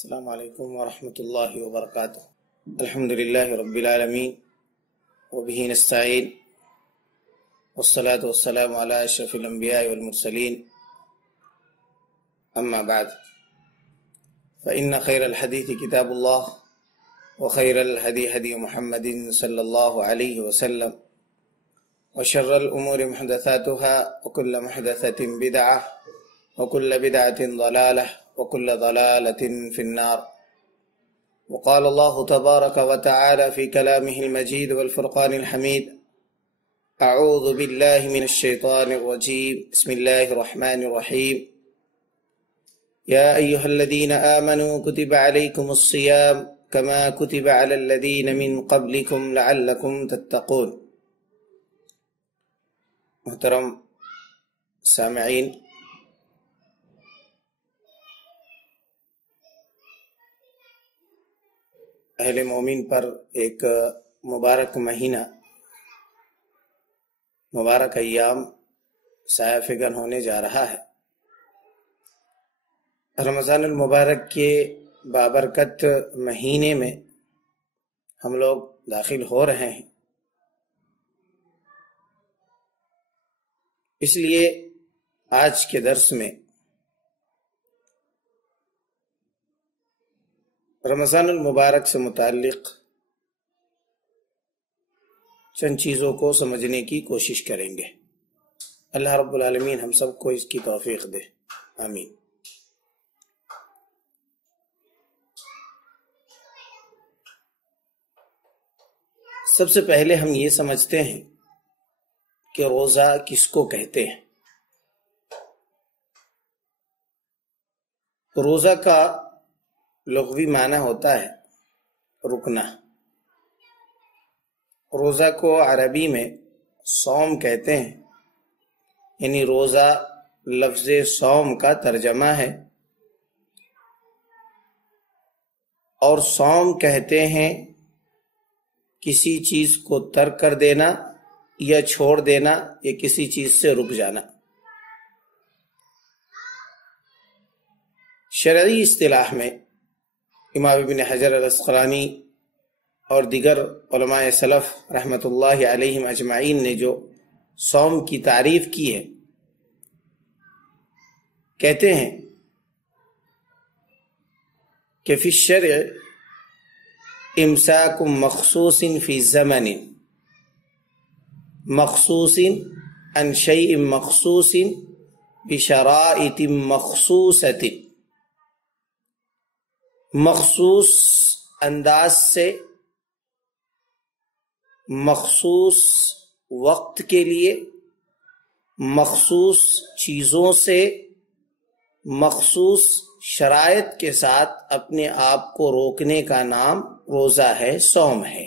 السلام علیکم ورحمۃ اللہ وبرکاتہ۔ الحمد للہ رب العالمین وبہ نستعین والصلاة والسلام علی اشرف الانبیاء والمرسلین اما بعد فإن خیر الحدیث کتاب اللہ وخیر الہدی ہدی محمد صلی اللہ علیہ وسلم وشر الامور محدثاتها وكل محدثة بدعة وكل بدعة ضلالة وكل ضلالة في النار۔ وقال الله تبارك وتعالى في كلامه المجيد والفرقان الحميد: أعوذ بالله من الشيطان الرجيم، بسم الله الرحمن الرحيم، يا أيها الذين آمنوا كتب عليكم الصيام كما كتب على الذين من قبلكم لعلكم تتقون۔ محترم سامعین، اہل مومن پر ایک مبارک مہینہ، مبارک ایام سایہ فگن ہونے جا رہا ہے۔ رمضان المبارک کے بابرکت مہینے میں ہم لوگ داخل ہو رہے ہیں، اس لیے آج کے درس میں رمضان المبارک سے متعلق چند چیزوں کو سمجھنے کی کوشش کریں گے۔ اللہ رب العالمین ہم سب کو اس کی توفیق دے، آمین۔ سب سے پہلے ہم یہ سمجھتے ہیں کہ روزہ کس کو کہتے ہیں۔ روزہ کا لغوی معنی ہوتا ہے رکنا۔ روزہ کو عربی میں صوم کہتے ہیں، یعنی روزہ لفظ صوم کا ترجمہ ہے، اور صوم کہتے ہیں کسی چیز کو ترک کر دینا یا چھوڑ دینا یا کسی چیز سے رک جانا۔ شرعی اصطلاح میں امام ابن حجر العسقلانی اور دیگر علماء سلف رحمۃ اللہ علیہم اجمعین نے جو صوم کی تعریف کی ہے، کہتے ہیں کہ فی الشرع امساک مخصوص فی زمن مخصوص عن شیء مخصوص بشرائط مخصوصۃ، مخصوص انداز سے، مخصوص وقت کے لیے، مخصوص چیزوں سے، مخصوص شرائط کے ساتھ اپنے آپ کو روکنے کا نام روزہ ہے، صوم ہے۔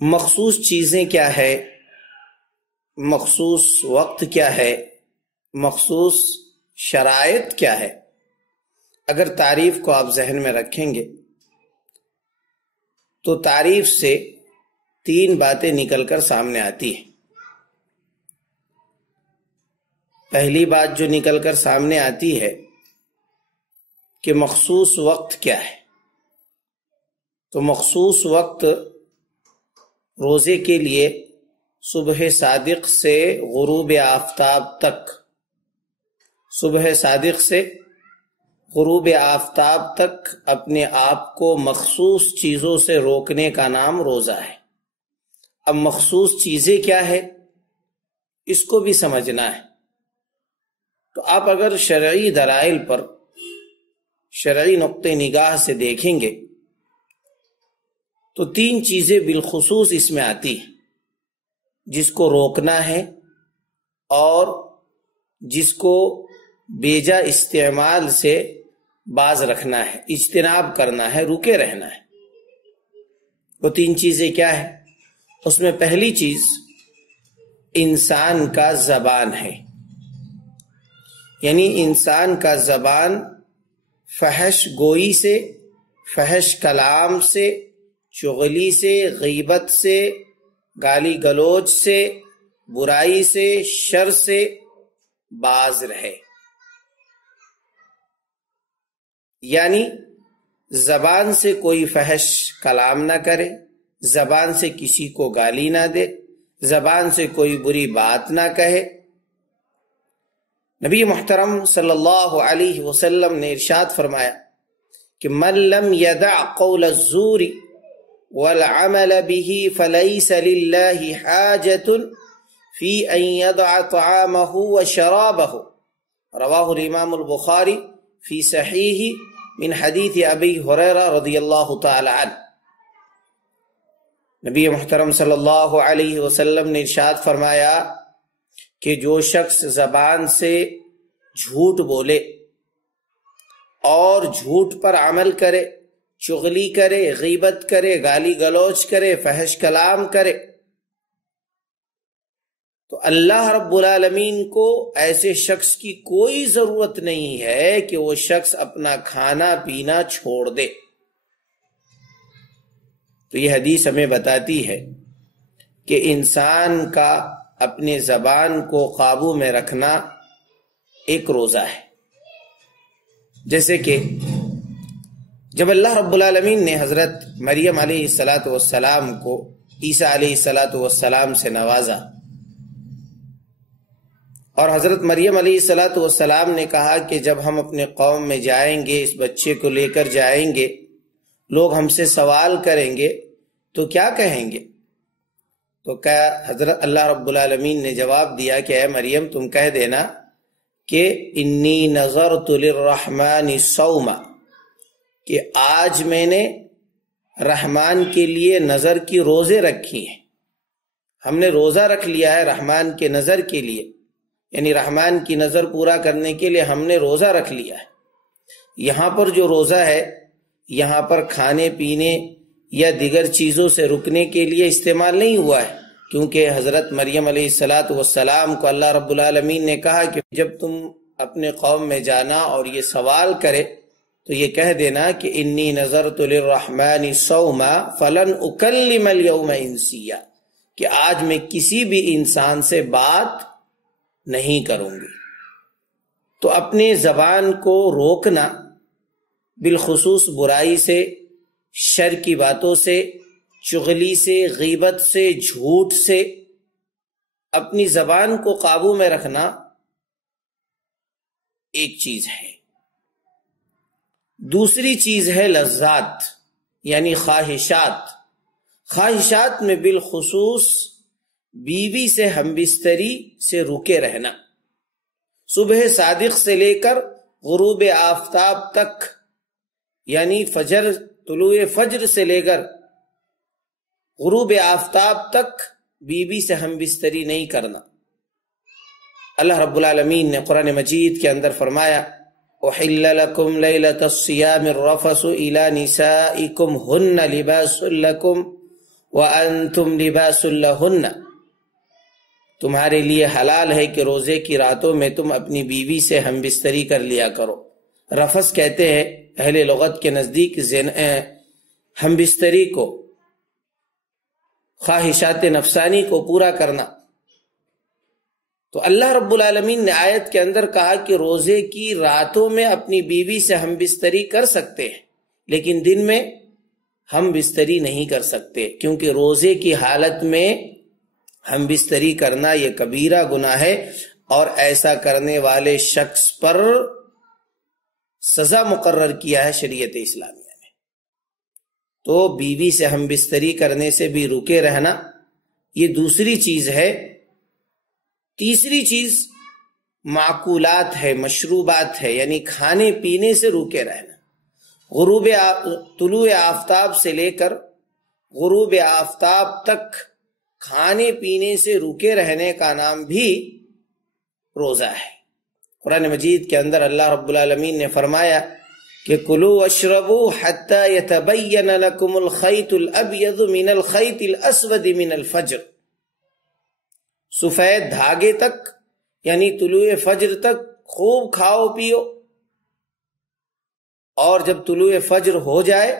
مخصوص چیزیں کیا ہے، مخصوص وقت کیا ہے، مخصوص شرائط کیا ہے؟ اگر تعریف کو آپ ذہن میں رکھیں گے تو تعریف سے تین باتیں نکل کر سامنے آتی ہیں۔ پہلی بات جو نکل کر سامنے آتی ہے کہ مخصوص وقت کیا ہے، تو مخصوص وقت روزے کے لیے صبح صادق سے غروب آفتاب تک، صبح صادق سے غروب آفتاب تک اپنے آپ کو مخصوص چیزوں سے روکنے کا نام روزہ ہے۔ اب مخصوص چیزیں کیا ہے، اس کو بھی سمجھنا ہے۔ تو آپ اگر شرعی دلائل پر شرعی نقطہ نگاہ سے دیکھیں گے تو تین چیزیں بالخصوص اس میں آتی ہیں جس کو روکنا ہے اور جس کو بیجا استعمال سے باز رکھنا ہے، اجتناب کرنا ہے، رکے رہنا ہے۔ وہ تین چیزیں کیا ہے؟ اس میں پہلی چیز انسان کا زبان ہے، یعنی انسان کا زبان فحش گوئی سے، فحش کلام سے، چغلی سے، غیبت سے، گالی گلوچ سے، برائی سے، شر سے باز رہے۔ یعنی زبان سے کوئی فحش کلام نہ کرے، زبان سے کسی کو گالی نہ دے، زبان سے کوئی بری بات نہ کہے۔ نبی محترم صلی اللہ علیہ وسلم نے ارشاد فرمایا کہ من لم يدع قول الزور والعمل به فليس لله حاجة في أن يدع طعامه وشرابه، رواہ الامام البخاری فی صحیح من حدیث ابی ہریرہ رضی اللہ تعالی عنہ۔ نبی محترم صلی اللہ علیہ وسلم نے ارشاد فرمایا کہ جو شخص زبان سے جھوٹ بولے اور جھوٹ پر عمل کرے، چغلی کرے، غیبت کرے، گالی گلوچ کرے، فحش کلام کرے، تو اللہ رب العالمین کو ایسے شخص کی کوئی ضرورت نہیں ہے کہ وہ شخص اپنا کھانا پینا چھوڑ دے۔ تو یہ حدیث ہمیں بتاتی ہے کہ انسان کا اپنے زبان کو قابو میں رکھنا ایک روزہ ہے۔ جیسے کہ جب اللہ رب العالمین نے حضرت مریم علیہ السلام کو عیسیٰ علیہ السلام سے نوازا، اور حضرت مریم علیہ السلام نے کہا کہ جب ہم اپنے قوم میں جائیں گے، اس بچے کو لے کر جائیں گے، لوگ ہم سے سوال کریں گے تو کیا کہیں گے؟ تو کیا حضرت اللہ رب العالمین نے جواب دیا کہ اے مریم تم کہہ دینا کہ انی نذرت للرحمن صوما، کہ آج میں نے رحمان کے لیے نظر کی روزے رکھی ہیں، ہم نے روزہ رکھ لیا ہے رحمان کے نظر کے لیے، یعنی رحمان کی نظر پورا کرنے کے لیے ہم نے روزہ رکھ لیا ہے۔ یہاں پر جو روزہ ہے یہاں پر کھانے پینے یا دیگر چیزوں سے رکنے کے لیے استعمال نہیں ہوا ہے، کیونکہ حضرت مریم علیہ السلام کو اللہ رب العالمین نے کہا کہ جب تم اپنے قوم میں جانا اور یہ سوال کرے تو یہ کہہ دینا کہ انی نذرت للرحمن صوما فلن اکلم اليوم انسیا، کہ آج میں کسی بھی انسان سے بات نہیں کروں گی۔ تو اپنے زبان کو روکنا، بالخصوص برائی سے، شر کی باتوں سے، چغلی سے، غیبت سے، جھوٹ سے، اپنی زبان کو قابو میں رکھنا ایک چیز ہے۔ دوسری چیز ہے لذات، یعنی خواہشات۔ خواہشات میں بالخصوص بیوی سے ہمبستری سے رکے رہنا، صبح صادق سے لے کر غروب آفتاب تک، یعنی طلوع فجر سے لے کر غروب آفتاب تک بیوی سے ہمبستری نہیں کرنا۔ اللہ رب العالمین نے قرآن مجید کے اندر فرمایا احل لکم لیلۃ الصیام الرفث الی نسائکم ہن لباس لکم وانتم لباس لہن، تمہارے لیے حلال ہے کہ روزے کی راتوں میں تم اپنی بیوی سے ہمبستری کر لیا کرو۔ رفث کہتے ہیں اہل لغت کے نزدیک ہمبستری کو، خواہشات نفسانی کو پورا کرنا۔ تو اللہ رب العالمین نے آیت کے اندر کہا کہ روزے کی راتوں میں اپنی بیوی سے ہمبستری کر سکتے ہیں، لیکن دن میں ہم بستری نہیں کر سکتے، کیونکہ روزے کی حالت میں ہم بستری کرنا یہ کبیرہ گناہ ہے، اور ایسا کرنے والے شخص پر سزا مقرر کیا ہے شریعت اسلامیہ میں۔ تو بیوی سے ہم بستری کرنے سے بھی رکے رہنا، یہ دوسری چیز ہے۔ تیسری چیز معقولات ہے، مشروبات ہے، یعنی کھانے پینے سے رکے رہنا۔ طلوع آفتاب سے لے کر غروب آفتاب تک کھانے پینے سے رکے رہنے کا نام بھی روزہ ہے۔ قرآن مجید کے اندر اللہ رب العالمین نے فرمایا کہ کلوا واشربوا حتی یتبین لکم الخیط الابیض من الخیط الاسود من الفجر، سفید دھاگے تک یعنی طلوع فجر تک خوب کھاؤ پیو، اور جب طلوع فجر ہو جائے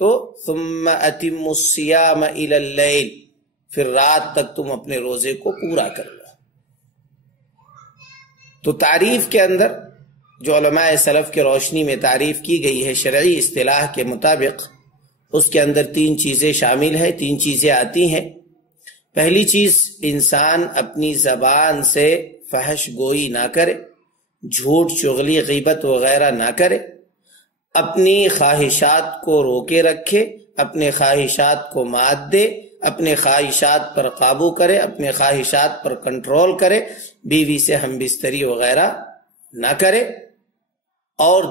تو ثم اتموا الصیام الی اللیل، پھر رات تک تم اپنے روزے کو پورا کر لو۔ تو تعریف کے اندر جو علماء سلف کے روشنی میں تعریف کی گئی ہے شرعی اصطلاح کے مطابق، اس کے اندر 3 چیزیں شامل ہیں، 3 چیزیں آتی ہیں۔ پہلی چیز، انسان اپنی زبان سے فحش گوئی نہ کرے، جھوٹ چغلی غیبت وغیرہ نہ کرے، اپنی خواہشات کو روکے رکھے، اپنے خواہشات کو مات دے، اپنے خواہشات پر قابو کرے، اپنے خواہشات پر کنٹرول کرے، بیوی سے ہم بستری وغیرہ نہ کرے۔ اور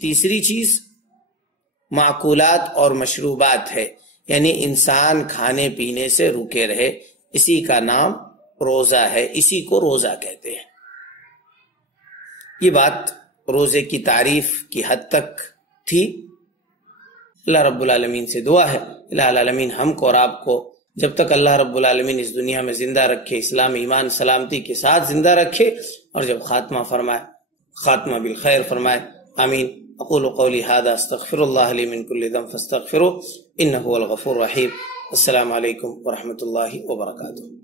تیسری چیز معقولات اور مشروبات ہے، یعنی انسان کھانے پینے سے رکے رہے، اسی کا نام روزہ ہے، اسی کو روزہ کہتے ہیں۔ یہ بات روزے کی تعریف کی حد تک تھی۔ اللہ رب العالمین سے دعا ہے الہ العالمین ہم کو اور آپ کو جب تک اللہ رب العالمین اس دنیا میں زندہ رکھے، اسلام ایمان سلامتی کے ساتھ زندہ رکھے، اور جب خاتمہ فرمائے خاتمہ بالخیر فرمائے، آمین۔ اقول قولی ھذا استغفر اللہ لی من کل ذنب فاستغفروہ انہ هو الغفور الرحیم۔ السلام علیکم ورحمۃ اللہ وبرکاتہ۔